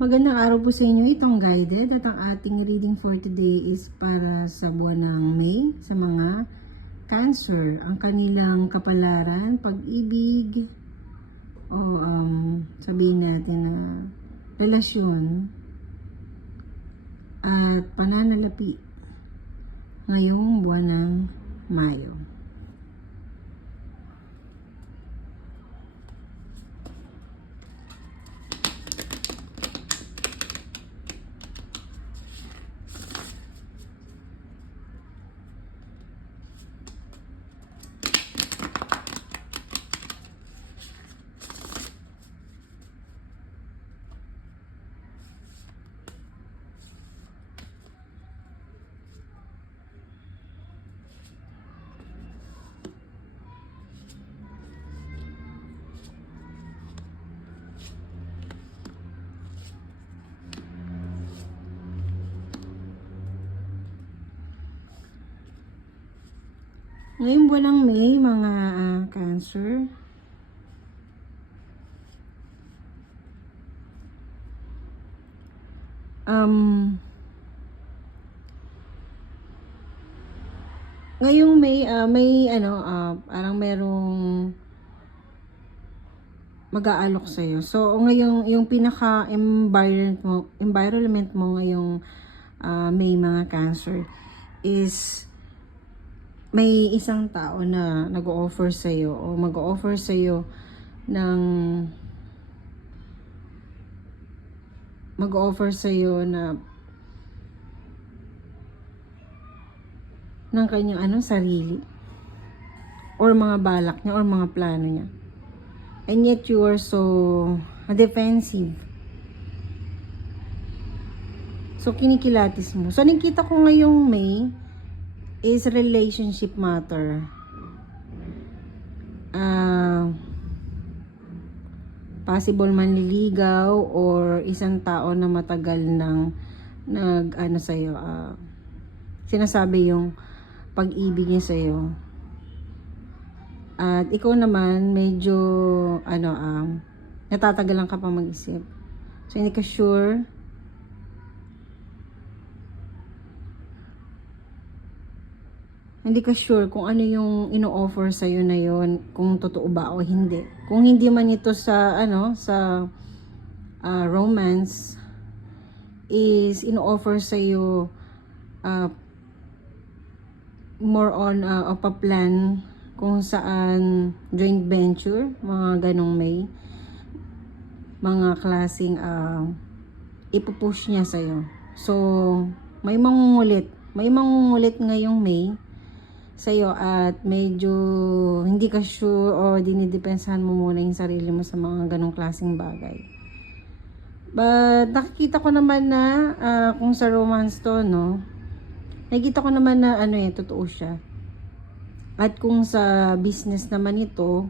Magandang araw po sa inyo. Itong guided at ang ating reading for today is para sa buwan ng May sa mga Cancer. Ang kanilang kapalaran, pag-ibig, o um, sabihin natin na relasyon at pananalapi ngayong buwan ng Mayo. Ngayong buwan ng May, mga ah, Cancer, um, ngayong May, ah, may ano, ah, parang merong mag-aalok sa'yo. So, ngayong, yung pinaka-environment mo, environment mo ngayong ah, May mga Cancer is may isang tao na nag-o-offer sa iyo o mag-o-offer sa iyo ng mag-offer sa iyo na ng kanyang ano sarili or mga balak niya or mga plano niya. And yet you are so defensive. So kinikilatis mo. So nakita ko ngayong May is relationship matter. Ah, possible manliligaw or isang tao na matagal nang nag ano sa iyo sinasabi yung pag-ibig niya sa iyo. At ikaw naman medyo ano um natatagalan ka pa mag-isip. So hindi ka sure hindi ka sure kung ano yung ino-offer sa iyo na yon kung totoo ba o hindi kung hindi man ito sa ano sa ah, romance is ino-offer sa iyo ah, more on uh, of a plan kung saan joint venture mga ganong may mga klaseng uh, ipupush niya sa'yo. So, may mangungulit. May mangungulit ngayong May sa'yo at medyo hindi ka sure or dinidepensahan mo muna yung sarili mo sa mga ganong klaseng bagay. But nakikita ko naman na ah, kung sa romance to, no, nakikita ko naman na ano eh, totoo siya. At kung sa business naman ito,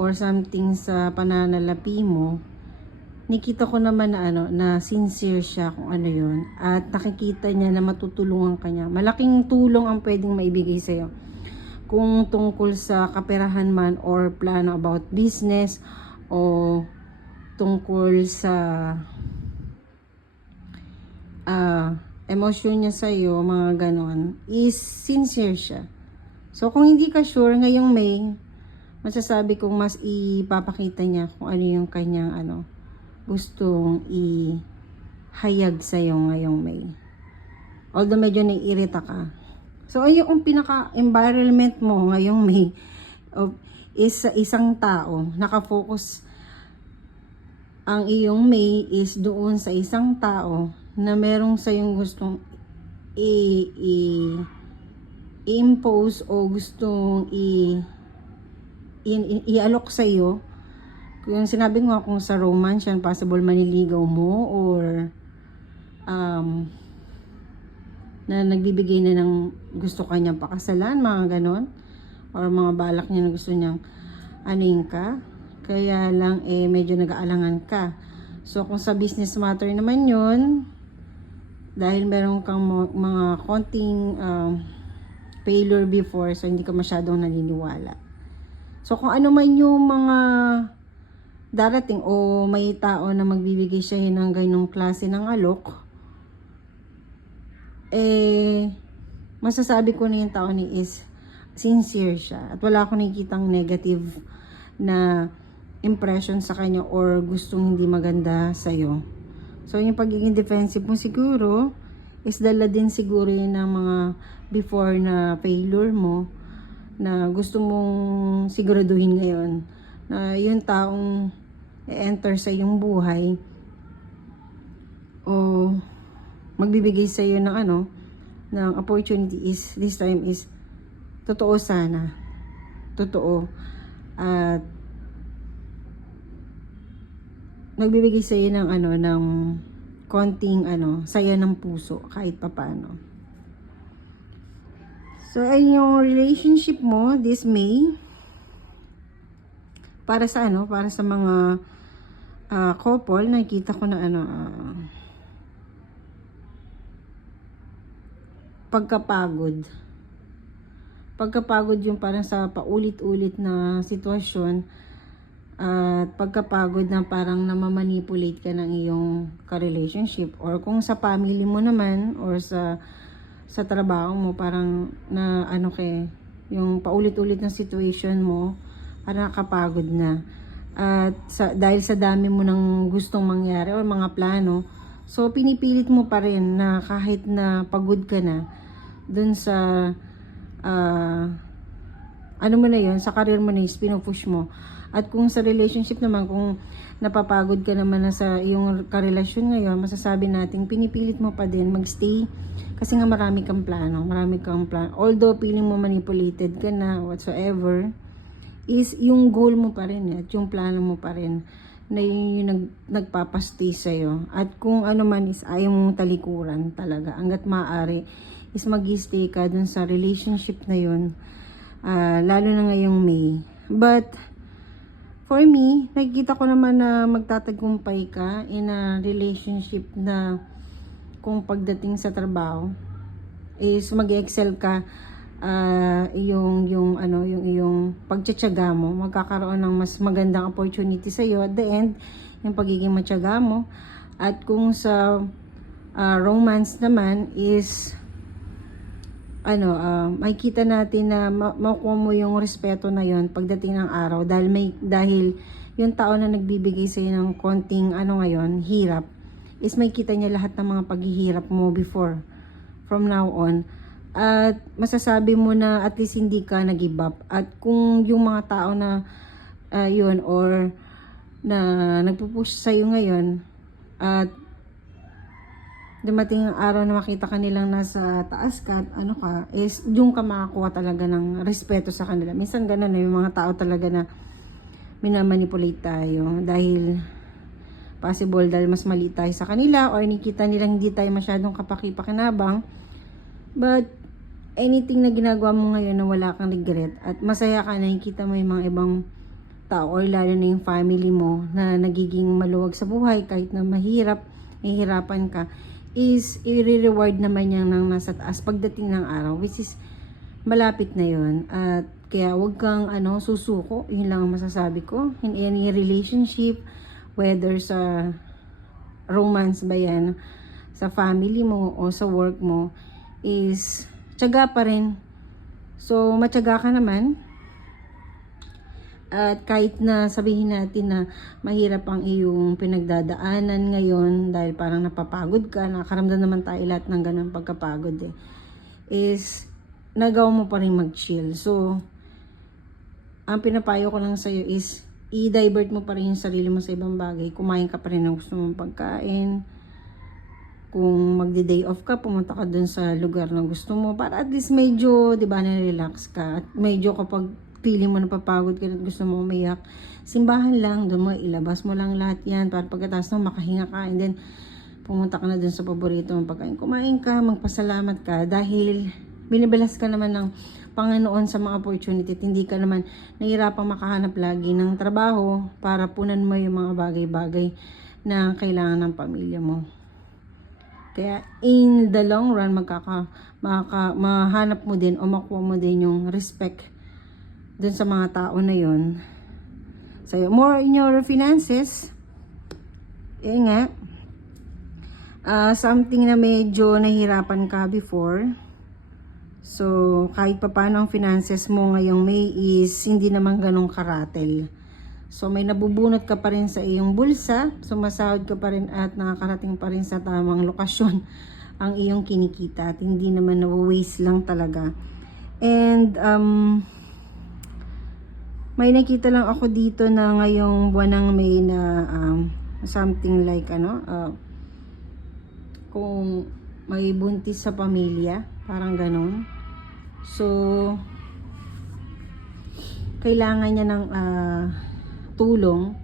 or something sa pananalapi mo, nakita ko naman na ano, na sincere siya kung ano yun. At nakikita niya na matutulungan ka niya. Malaking tulong ang pwedeng maibigay sa'yo. Kung tungkol sa kaperahan man or plano about business o tungkol sa ah emosyon niya sa'yo, mga ganon, is sincere siya. So, kung hindi ka sure, ngayong May, masasabi kong mas ipapakita niya kung ano yung kanyang ano, gustong ihayag sa'yo ngayong May. Although medyo naiirita ka. So, ayun yung pinaka-environment mo ngayong May of, is sa isang tao, nakafocus ang iyong May is doon sa isang tao na merong sa'yong gustong i, i, i-impose o gustong i, i, i- i-alok sa'yo yung sinabi nga kung sa romance yan, possible maniligaw mo or um, na nagbibigay na ng gusto kanyang pakasalan, mga ganon. Or mga balak niya na gusto niyang aning ka. Kaya lang eh medyo nag-aalangan ka. So kung sa business matter naman yun, dahil meron kang mo- mga konting um, failure before, so hindi ka masyadong naniniwala. So kung ano man yung mga darating o may tao na magbibigay siya ng ganong klase ng alok, eh, masasabi ko na yung tao ni is sincere siya. At wala akong nakikitang negative na impression sa kanya or gustong hindi maganda sa'yo. So, yung pagiging defensive mo siguro is dala din siguro yun ng mga before na failure mo na gusto mong siguraduhin ngayon na yung taong enter sa iyong buhay o magbibigay sa iyo ng ano ng opportunity is this time is totoo sana. Totoo. At magbibigay sa iyo ng ano ng konting ano saya ng puso kahit papano so ay yung relationship mo this May. Para sa ano para sa mga ah, couple nakikita ko na ano ah, pagkapagod. Pagkapagod yung parang sa paulit-ulit na sitwasyon at pagkapagod na parang namamanipulate ka ng iyong ka-relationship or kung sa family mo naman or sa sa trabaho mo parang na ano kay yung paulit-ulit na situation mo parang nakapagod na at sa, dahil sa dami mo ng gustong mangyari or mga plano so pinipilit mo pa rin na kahit na pagod ka na dun sa ah, ano mo na yun, sa career mo na is pinupush mo. At kung sa relationship naman, kung napapagod ka naman na sa iyong karelasyon ngayon, masasabi natin, pinipilit mo pa din magstay kasi nga marami kang plano, marami kang plano. Although feeling mo manipulated ka na, whatsoever, is yung goal mo pa rin eh, at yung plano mo pa rin na yun yung nag, nagpapastay sa'yo. At kung ano man is ayaw mong talikuran talaga, hanggat maaari, is mag stay ka dun sa relationship na yun, ah, lalo na ngayong May. But, for me, nakikita ko naman na magtatagumpay ka in a relationship na kung pagdating sa trabaho, is mag-excel ka ah, yung yung ano yung yung pagtiyatsaga mo magkakaroon ng mas magandang opportunity sa iyo at the end yung pagiging matyaga mo. At kung sa ah, romance naman is ano, ah, makikita natin na ma- makuha mo yung respeto na yon pagdating ng araw. Dahil may dahil yung tao na nagbibigay sa ng konting ano ngayon, hirap is makikita niya lahat ng mga paghihirap mo before. From now on at masasabi mo na at least hindi ka nag-give up at kung yung mga tao na ah, yun or na nagpupush sa'yo ngayon at dumating ang araw na makita ka nilang nasa taas ka, at ano ka, is yung ka makakuha talaga ng respeto sa kanila. Minsan ganun eh, yung mga tao talaga na minamanipulate tayo dahil possible dahil mas mali tayo sa kanila or nakita nilang hindi tayo masyadong kapakipakinabang. But anything na ginagawa mo ngayon na wala kang regret at masaya ka nakikita mo yung mga ibang tao or lalo na yung family mo na nagiging maluwag sa buhay kahit na mahirap, nahihirapan ka is i-reward naman yan ng nasa taas pagdating ng araw which is malapit na yon at kaya wag kang ano susuko. Yun lang ang masasabi ko in any relationship whether sa romance ba yan sa family mo o sa work mo is tiyaga pa rin so matyaga ka naman at kahit na sabihin natin na mahirap ang iyong pinagdadaanan ngayon dahil parang napapagod ka, nakaramdam naman tayo lahat ng ganun pagkapagod eh, is nagawa mo pa rin mag-chill. So, ang pinapayo ko lang sa'yo is i-divert mo pa rin yung sarili mo sa ibang bagay. Kumain ka pa rin ng gusto mong pagkain. Kung magde-day off ka, pumunta ka dun sa lugar na gusto mo para at least medyo, di ba, na-relax ka. At medyo kapag feeling mo napapagod ka at gusto mo umiyak, simbahan lang, doon mo ilabas mo lang lahat yan para pagkatapos na makahinga ka and then pumunta ka na dun sa paborito mong pagkain. Kumain ka, magpasalamat ka dahil binibalas ka naman ng Panginoon sa mga opportunity at hindi ka naman nahihirapang makahanap lagi ng trabaho para punan mo yung mga bagay-bagay na kailangan ng pamilya mo. Kaya in the long run, magkaka, makaka, mahanap mo din o makuha mo din yung respect dun sa mga tao na yon sa'yo. More in your finances. Yun nga. Ah, something na medyo nahirapan ka before. So, kahit pa paano ang finances mo ngayong May is hindi naman ganong karatel. So, may nabubunot ka pa rin sa iyong bulsa, sumasahod ka pa rin at nakakarating pa rin sa tamang lokasyon ang iyong kinikita at hindi naman na-waste lang talaga. And, um, may nakita lang ako dito na ngayong buwan ng May na um, something like ano, uh, kung may buntis sa pamilya, parang ganon. So, kailangan niya ng ah, tulong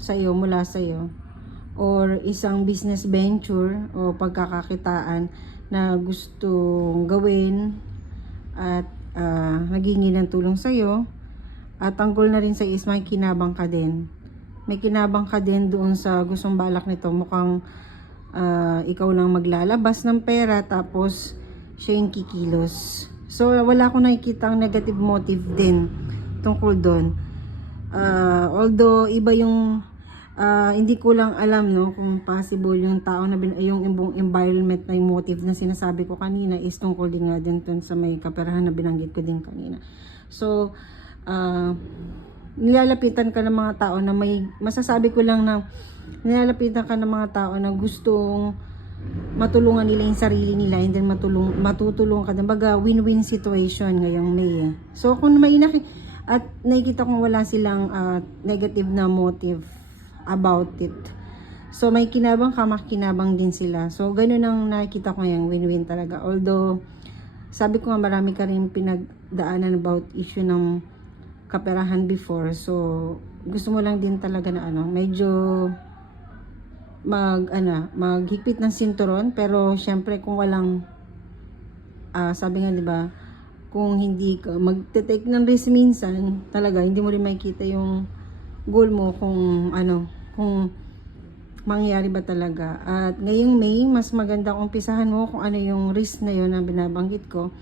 sa iyo mula sa iyo or isang business venture o pagkakakitaan na gustong gawin at uh, nagingi ng tulong sa iyo at ang goal na rin sa is may kinabang ka din. May kinabang ka din doon sa gustong balak nito. Mukhang ah, ikaw lang maglalabas ng pera tapos siya yung kikilos. So wala akong nakikita ang negative motive din tungkol doon Ah, although iba yung ah, hindi ko lang alam no kung possible yung tao na bin, yung ibang environment na yung motive na sinasabi ko kanina is tungkol din nga din sa may kaperahan na binanggit ko din kanina. So, ah, nilalapitan ka ng mga tao na may masasabi ko lang na nilalapitan ka ng mga tao na gustong matulungan nila yung sarili nila and then matulong, matutulungan ka. Baga, win-win situation ngayong May. eh. So, kung may naki, at nakikita kong wala silang ah, negative na motive about it. So, may kinabang ka, makinabang din sila. So, ganun ang nakikita ko ngayon, win-win talaga. Although, sabi ko nga marami ka rin pinagdaanan about issue ng kaperahan before. So, gusto mo lang din talaga na ano, medyo mag ano, maghigpit ng sinturon pero syempre kung walang ah sabi nga 'di ba, kung hindi ka magte-take ng risk minsan, talaga hindi mo rin makikita yung goal mo kung ano, kung mangyayari ba talaga. At ngayong May, mas maganda umpisahan mo kung ano yung risk na yun na binabanggit ko.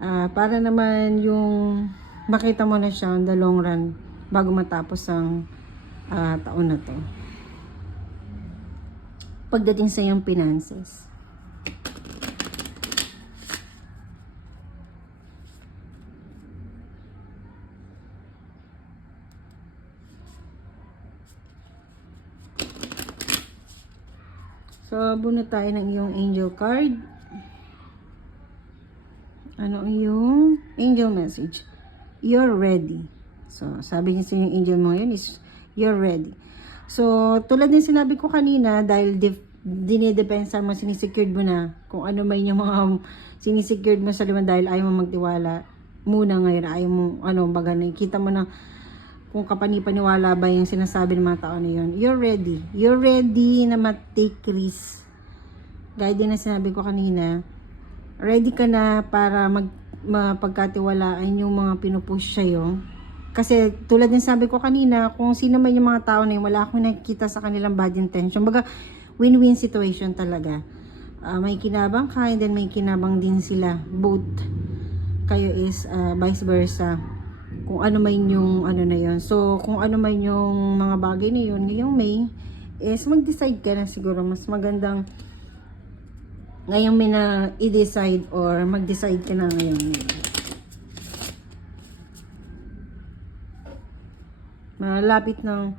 Ah, para naman yung makita mo na siya on the long run bago matapos ang ah, taon na to. Pagdating sa iyong finances. So, bunot tayo ng iyong angel card. Ano ang iyong angel message? You're ready. So, sabi niya sa yung angel mo yun is, you're ready. So, tulad din sinabi ko kanina, dahil dinidepensa mo, sinisecured mo na kung ano may yung mga sinisecured mo sa liwan dahil ayaw mo magtiwala muna ngayon, ayaw mo, ano, baga, nakikita mo na kung kapanipaniwala ba yung sinasabi ng mga tao na yun. You're ready. You're ready na mag-take risk. Gaya din na sinabi ko kanina, ready ka na para mag mapagkatiwalaan yung mga pinupush sa'yo. Kasi tulad din sabi ko kanina, kung sino man yung mga tao na yun, wala akong nakikita sa kanilang bad intention. Baga, win-win situation talaga. Ah, may kinabang ka and then may kinabang din sila. Both kayo is ah, vice versa kung ano man yung ano na yon so kung ano man yung mga bagay na yun ngayong May is mag-decide ka na siguro mas magandang ngayong May na i-decide or mag-decide ka na ngayong May. Malapit ng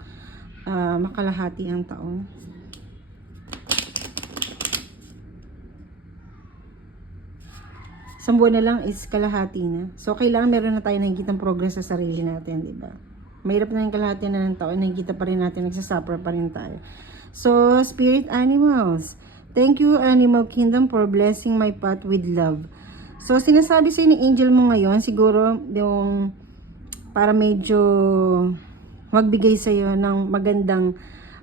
ah, makalahati ang taon Isang buwan na lang is kalahati na. So, kailangan meron na tayo nakikita progress sa sarili natin, di ba? Mahirap na yung kalahati na ng taon, nakikita pa rin natin, nagsasuffer pa rin tayo. So, spirit animals, thank you Animal Kingdom for blessing my path with love. So, sinasabi sa ni angel mo ngayon, siguro yung para medyo magbigay sa iyo ng magandang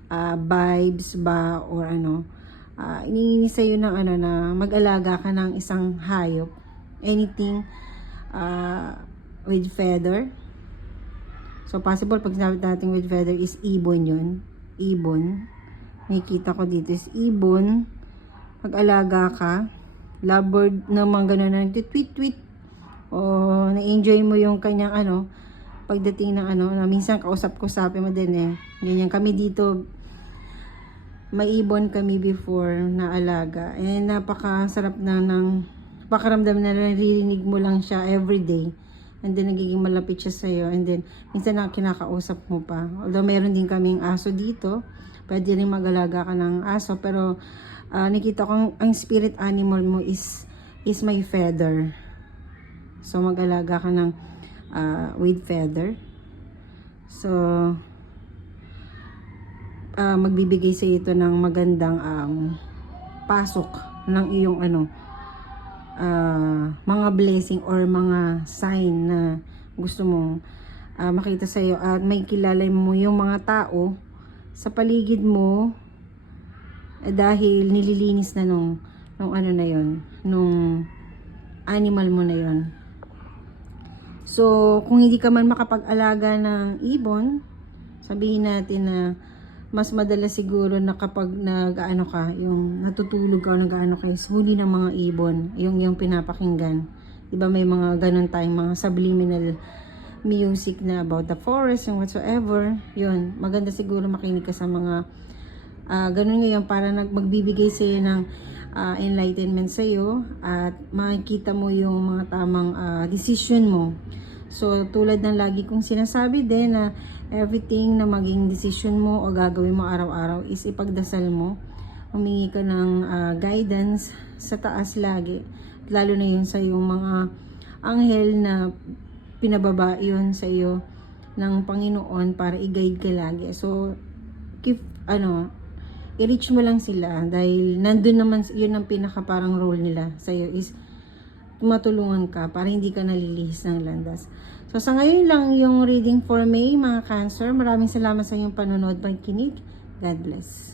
ah, vibes ba or ano, uh, iniingini sa iyo ng ano na mag-alaga ka ng isang hayop anything uh, with feather. So, possible pag sinabi natin with feather is ibon yun. Ibon. Nakikita ko dito is ibon. Pag-alaga ka. Lovebird na mga ganun na tweet-tweet. O na-enjoy mo yung kanyang ano. pagdating ng ano, na minsan kausap ko sabi mo din eh. Ganyan kami dito, may ibon kami before na alaga. Eh, napakasarap na ng pakaramdam na naririnig mo lang siya everyday. And then, nagiging malapit siya sa'yo. And then, minsan na kinakausap mo pa. Although, meron din kaming aso dito. Pwede rin mag-alaga ka ng aso. Pero, ah, nakita ko ang, spirit animal mo is, is my feather. So, mag-alaga ka ng ah, with feather. So, ah, magbibigay sa ito ng magandang um, pasok ng iyong ano ah, mga blessing or mga sign na gusto mong ah, makita sa iyo at may kilala mo yung mga tao sa paligid mo eh, dahil nililinis na nung nung ano na yon nung animal mo na yon So, kung hindi ka man makapag-alaga ng ibon, sabihin natin na mas madalas siguro na kapag nag-ano ka, yung natutulog ka o nag-ano ka, is huli ng mga ibon, yung yung pinapakinggan. 'Di ba may mga ganun tayong mga subliminal music na about the forest and whatsoever. Yun, maganda siguro makinig ka sa mga ah ganun ngayon para nag magbibigay sa'yo ng ah, enlightenment sa'yo at makikita mo yung mga tamang ah, decision mo. So, tulad ng lagi kong sinasabi din na everything na maging decision mo o gagawin mo araw-araw is ipagdasal mo. Humingi ka ng ah, guidance sa taas lagi. Lalo na yun sa yung mga anghel na pinababa yun sa iyo ng Panginoon para i-guide ka lagi. So, keep, ano, i-reach mo lang sila dahil nandun naman, yun ang pinaka parang role nila sa iyo is matulungan ka para hindi ka nalilihis ng landas. So sa ngayon lang yung reading for May mga Cancer. Maraming salamat sa inyong panonood, pagkinig. God bless.